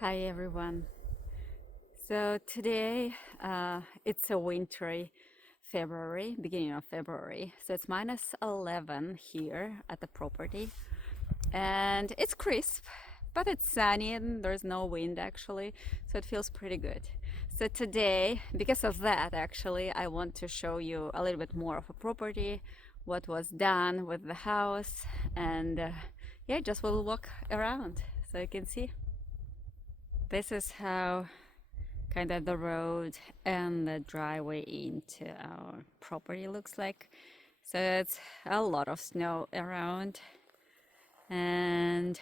Hi everyone. So today it's a wintry February, beginning of February. So it's -11 here at the property and it's crisp, but it's sunny and there's no wind actually, so it feels pretty good. So today, because of that, actually, I want to show you a little bit more of a property, what was done with the house, and yeah, just we'll walk around so you can see. This is how kind of the road and the driveway into our property looks like. So it's a lot of snow around, and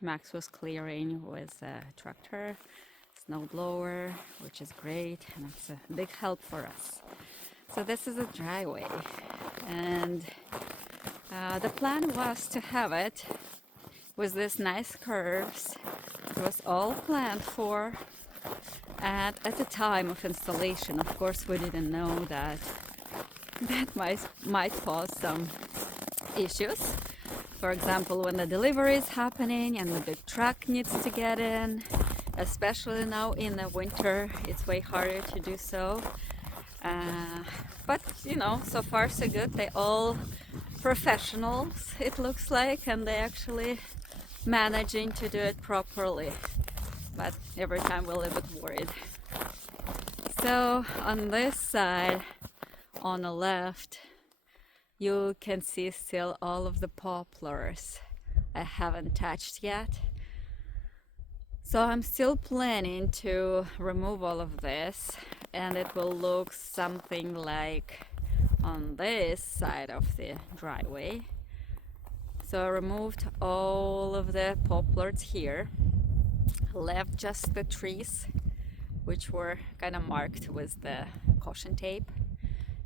Max was clearing with a tractor, snow blower, which is great, and it's a big help for us. So this is a driveway, and the plan was to have it with these nice curves. It was all planned for. And at the time of installation, of course, we didn't know that might cause some issues. For example, when the delivery is happening and the big truck needs to get in, especially now in the winter, it's way harder to do so. But you know, so far so good. They all professionals, it looks like, and they actually managing to do it properly. But every time we're a little bit worried. So on this side, on the left, you can see still all of the poplars I haven't touched yet. So I'm still planning to remove all of this, and it will look something like on this side of the driveway. So I removed all of the poplars here, left just the trees which were kind of marked with the caution tape,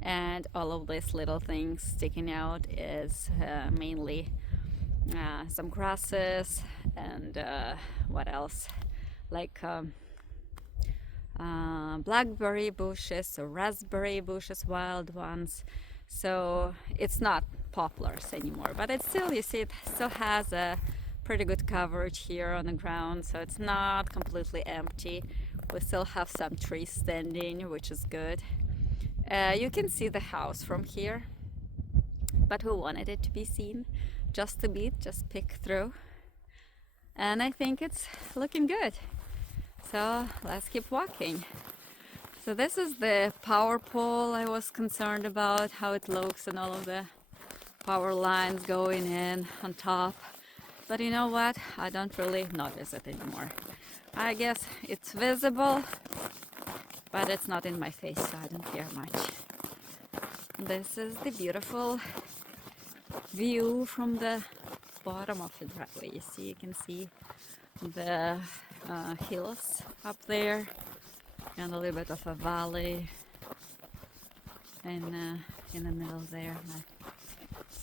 and all of these little things sticking out is mainly some grasses and what else, like blackberry bushes or raspberry bushes, wild ones. So it's not poplars anymore, but it's still, you see, it still has a pretty good coverage here on the ground, so it's not completely empty. We still have some trees standing, which is good. You can see the house from here, but we wanted it to be seen just a bit, just peek through, and I think it's looking good. So let's keep walking. So this is the power pole I was concerned about, how it looks and all of the power lines going in on top. But you know what? I don't really notice it anymore. I guess it's visible, but it's not in my face, so I don't care much. This is the beautiful view from the bottom of the driveway. You can see the hills up there and a little bit of a valley in the middle there.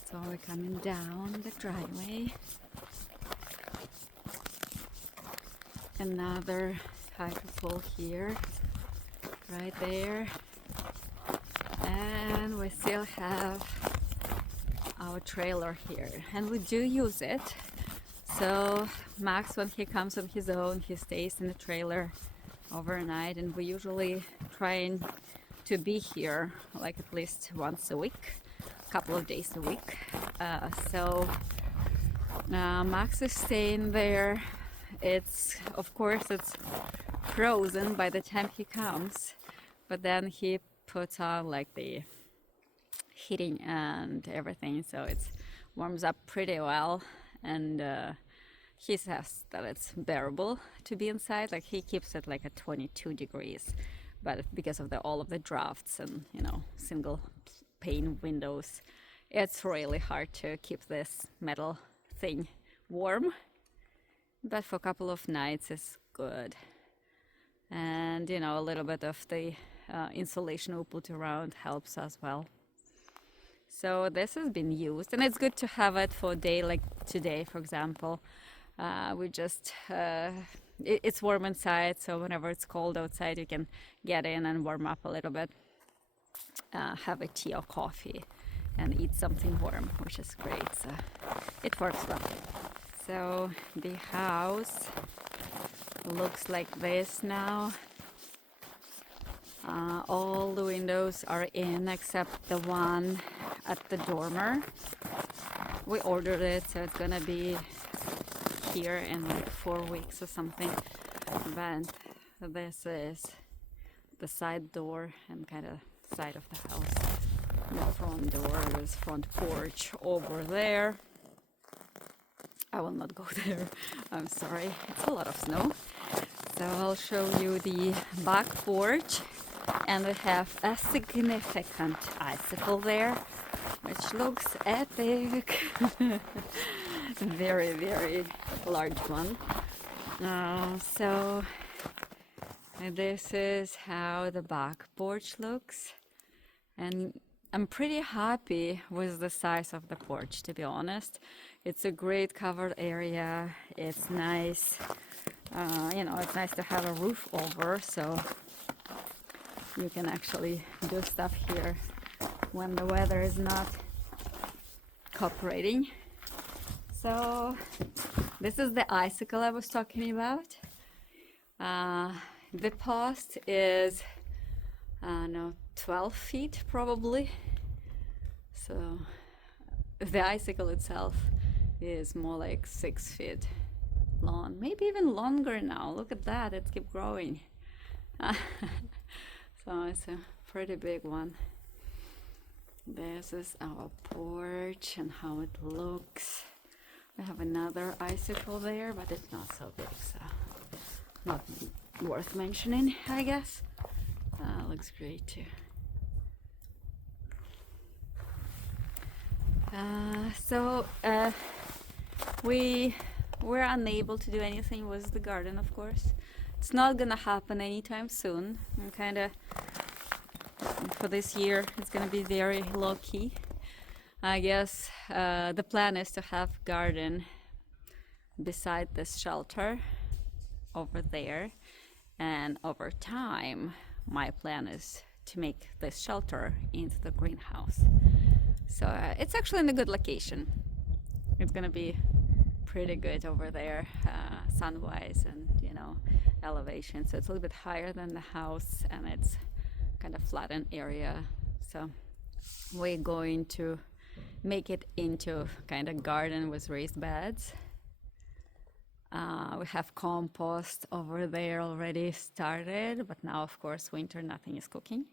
So we're coming down the driveway. Another hydro pole here, right there, and we still have our trailer here, and we do use it. So Max, when he comes on his own, he stays in the trailer overnight, and we usually trying to be here like at least once a week, a couple of days a week. So Max is staying there. It's, of course, it's frozen by the time he comes, but then he puts on like the heating and everything, so it warms up pretty well, and he says that it's bearable to be inside. Like, he keeps it like at 22 degrees, but because of all of the drafts and, you know, single pane windows, it's really hard to keep this metal thing warm. But for a couple of nights is good. And, you know, a little bit of the insulation we put around helps as well. So this has been used, and it's good to have it for a day like today, for example. We just, it's warm inside, so whenever it's cold outside, you can get in and warm up a little bit, have a tea or coffee, and eat something warm, which is great. So it works well. So the house looks like this now. All the windows are in except the one at the dormer. We ordered it, so it's gonna be here in like 4 weeks or something. But this is the side door and kind of side of the house. The front door, this front porch over there. I will not go there, I'm sorry, it's a lot of snow. So I'll show you the back porch, and we have a significant icicle there, which looks epic. Very, very large one. So this is how the back porch looks, and I'm pretty happy with the size of the porch, to be honest. It's a great covered area. It's nice. It's nice to have a roof over, so you can actually do stuff here when the weather is not cooperating. So this is the icicle I was talking about. The post is 12 feet probably. So the icicle itself is more like 6 feet long, maybe even longer now. Look at that, it keeps growing. So it's a pretty big one. This is our porch and how it looks. We have another icicle there, but it's not so big, so not worth mentioning, I guess. Looks great too. We were unable to do anything with the garden, of course. It's not gonna happen anytime soon. I'm kind of, for this year, it's gonna be very low-key. I guess the plan is to have garden beside this shelter over there, and over time my plan is to make this shelter into the greenhouse. So it's actually in a good location. It's gonna be pretty good over there, sun-wise and elevation. So it's a little bit higher than the house, and it's kind of flattened area. So we're going to make it into kind of garden with raised beds. We have compost over there already started, but now of course winter, nothing is cooking.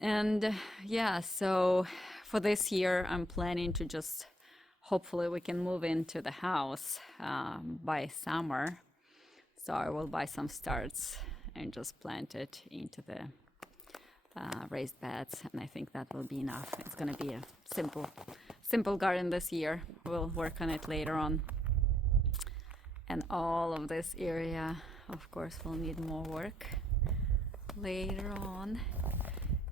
And so for this year I'm planning to just, hopefully we can move into the house by summer. So I will buy some starts and just plant it into the raised beds, and I think that will be enough. It's going to be a simple garden this year. We'll work on it later on. And all of this area, of course, will need more work later on.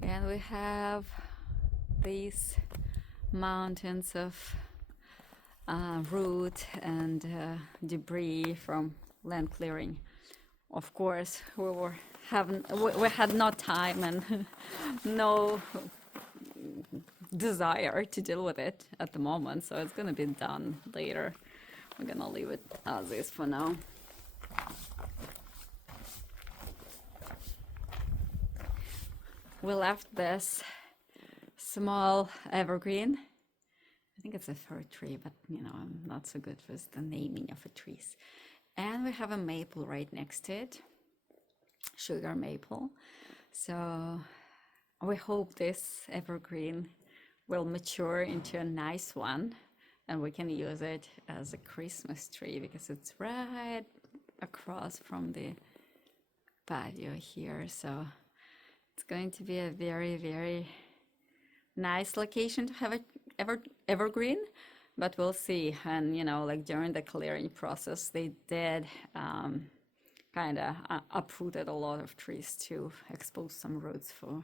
And we have these mountains of root and debris from land clearing. Of course, we had no time and no desire to deal with it at the moment, so it's gonna be done later. We're gonna leave it as is for now. We left this small evergreen. I think it's a fir tree, but I'm not so good with the naming of the trees. And we have a maple right next to it, sugar maple. So we hope this evergreen will mature into a nice one, and we can use it as a Christmas tree because it's right across from the patio here. So it's going to be a very, very nice location to have it evergreen, but we'll see. And like during the clearing process, they did kind of uprooted a lot of trees to expose some roots for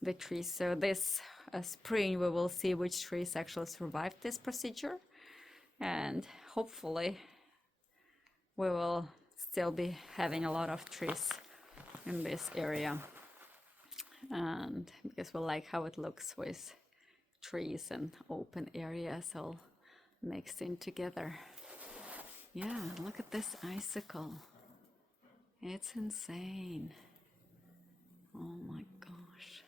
the trees. So this spring we will see which trees actually survived this procedure, and hopefully we will still be having a lot of trees in this area, and because we like how it looks with trees and open areas all mixed in together. Yeah, look at this icicle. It's insane. Oh my gosh.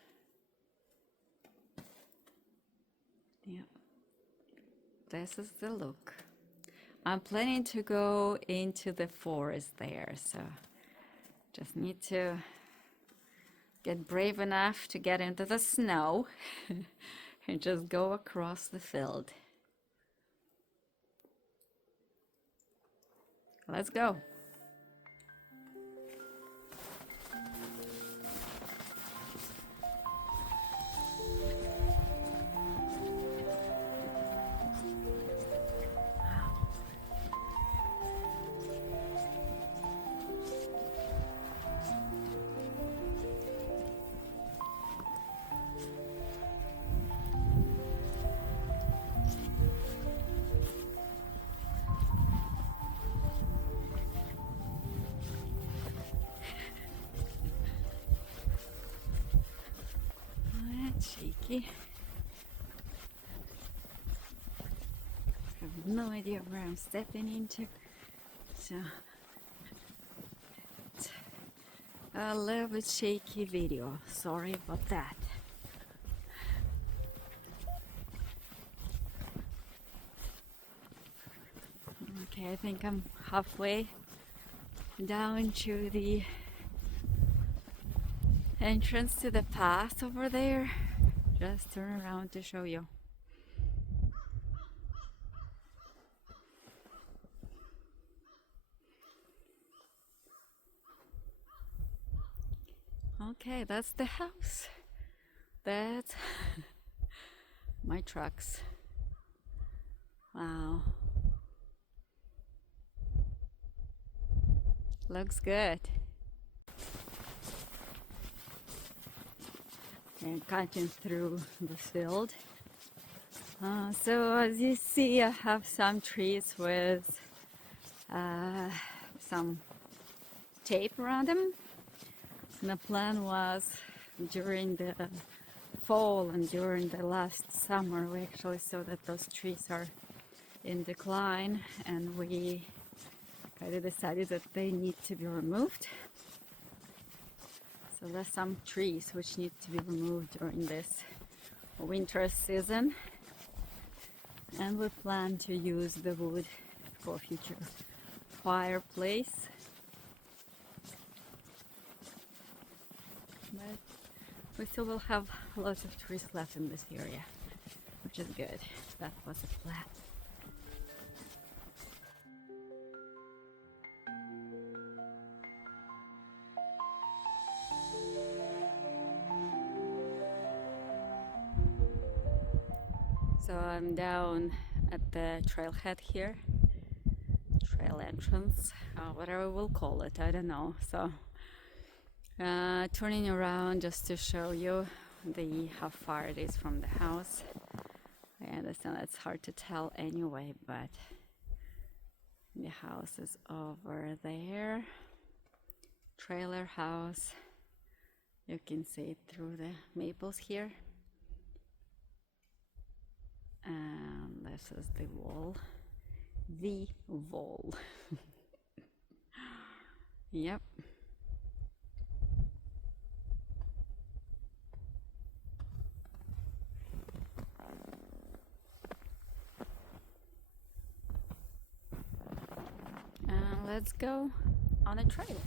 Yep. This is the look. I'm planning to go into the forest there, so just need to get brave enough to get into the snow and just go across the field. Let's go. That's shaky. I have no idea where I'm stepping into, so it's a little bit shaky video. Sorry about that. Okay, I think I'm halfway down to the entrance to the path over there. Just turn around to show you. Okay, that's the house. That's my trucks. Wow. Looks good. And cutting through the field. So as you see, I have some trees with some tape around them. And the plan was during the fall and during the last summer, we actually saw that those trees are in decline, and we kind of decided that they need to be removed. So there's some trees which need to be removed during this winter season, and we plan to use the wood for future fireplace. But we still will have lots of trees left in this area, which is good. That was a plan. So I'm down at the trailhead here, trail entrance, whatever we'll call it, I don't know. So turning around just to show you how far it is from the house. I understand it's hard to tell anyway, but the house is over there. Trailer house. You can see it through the maples here. And this is the wall. The wall. Yep. And let's go on a trail.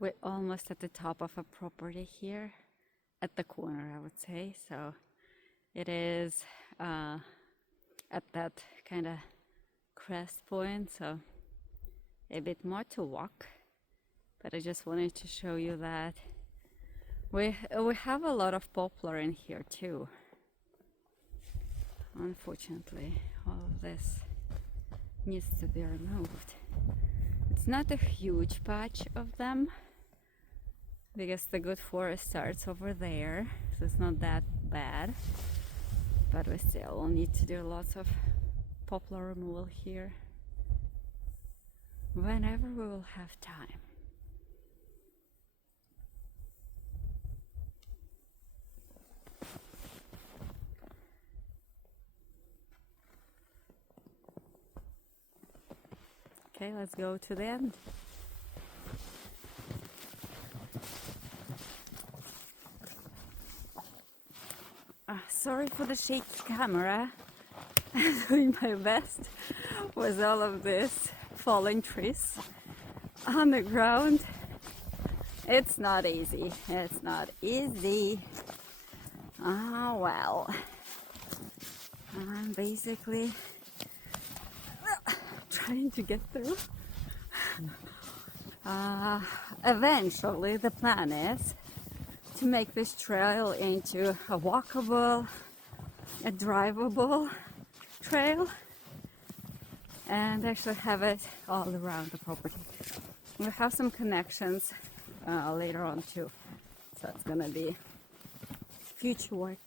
We're almost at the top of a property here, at the corner, I would say. So it is at that kind of crest point, so a bit more to walk. But I just wanted to show you that we have a lot of poplar in here too. Unfortunately, all of this needs to be removed. It's not a huge patch of them because the good forest starts over there, so it's not that bad. But we still will need to do lots of poplar removal here whenever we will have time. Okay, let's go to the end. Sorry for the shaky camera. I'm doing my best with all of this falling trees on the ground. It's not easy. It's not easy. Well, I'm basically trying to get through. Eventually, the plan is to make this trail into a walkable, a drivable trail, and actually have it all around the property. We have some connections later on too, so it's gonna be future work.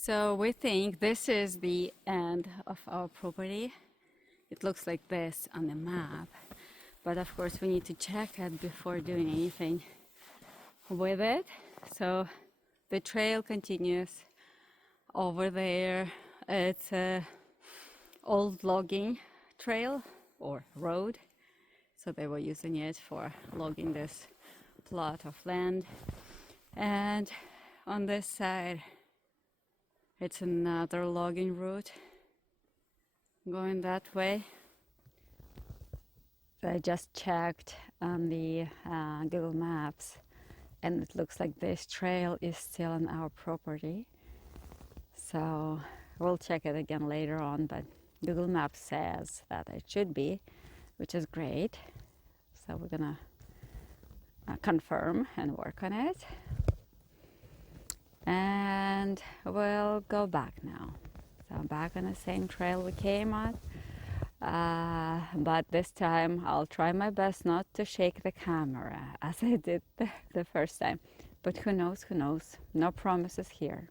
So we think this is the end of our property. It looks like this on the map, but of course we need to check it before doing anything with it. So the trail continues over there. It's a old logging trail or road, so they were using it for logging this plot of land. And on this side it's another logging route going that way. So I just checked on the Google Maps, and it looks like this trail is still on our property. So we'll check it again later on, but Google Maps says that it should be, which is great. So we're gonna confirm and work on it. And we'll go back now. So I'm back on the same trail we came on. But this time I'll try my best not to shake the camera as I did the first time. But who knows, who knows? No promises here.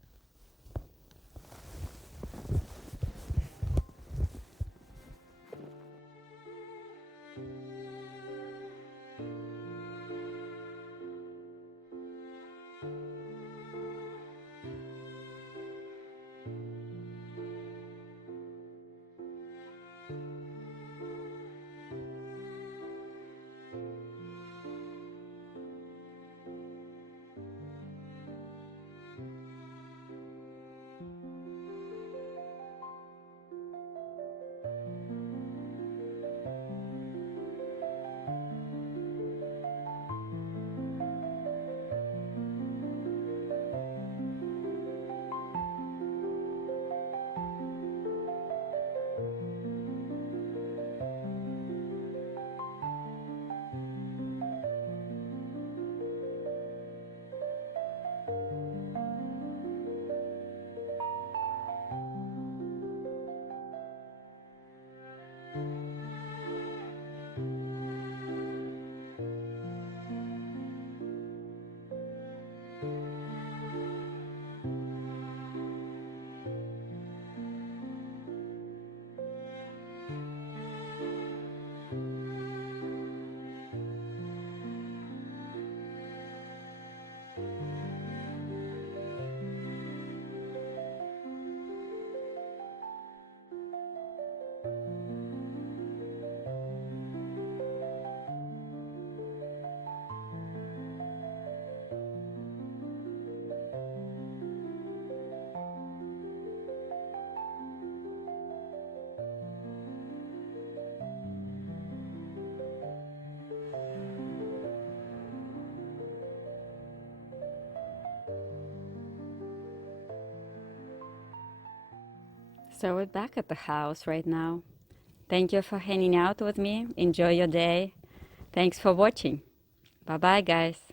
So we're back at the house right now. Thank you for hanging out with me. Enjoy your day. Thanks for watching. Bye bye, guys.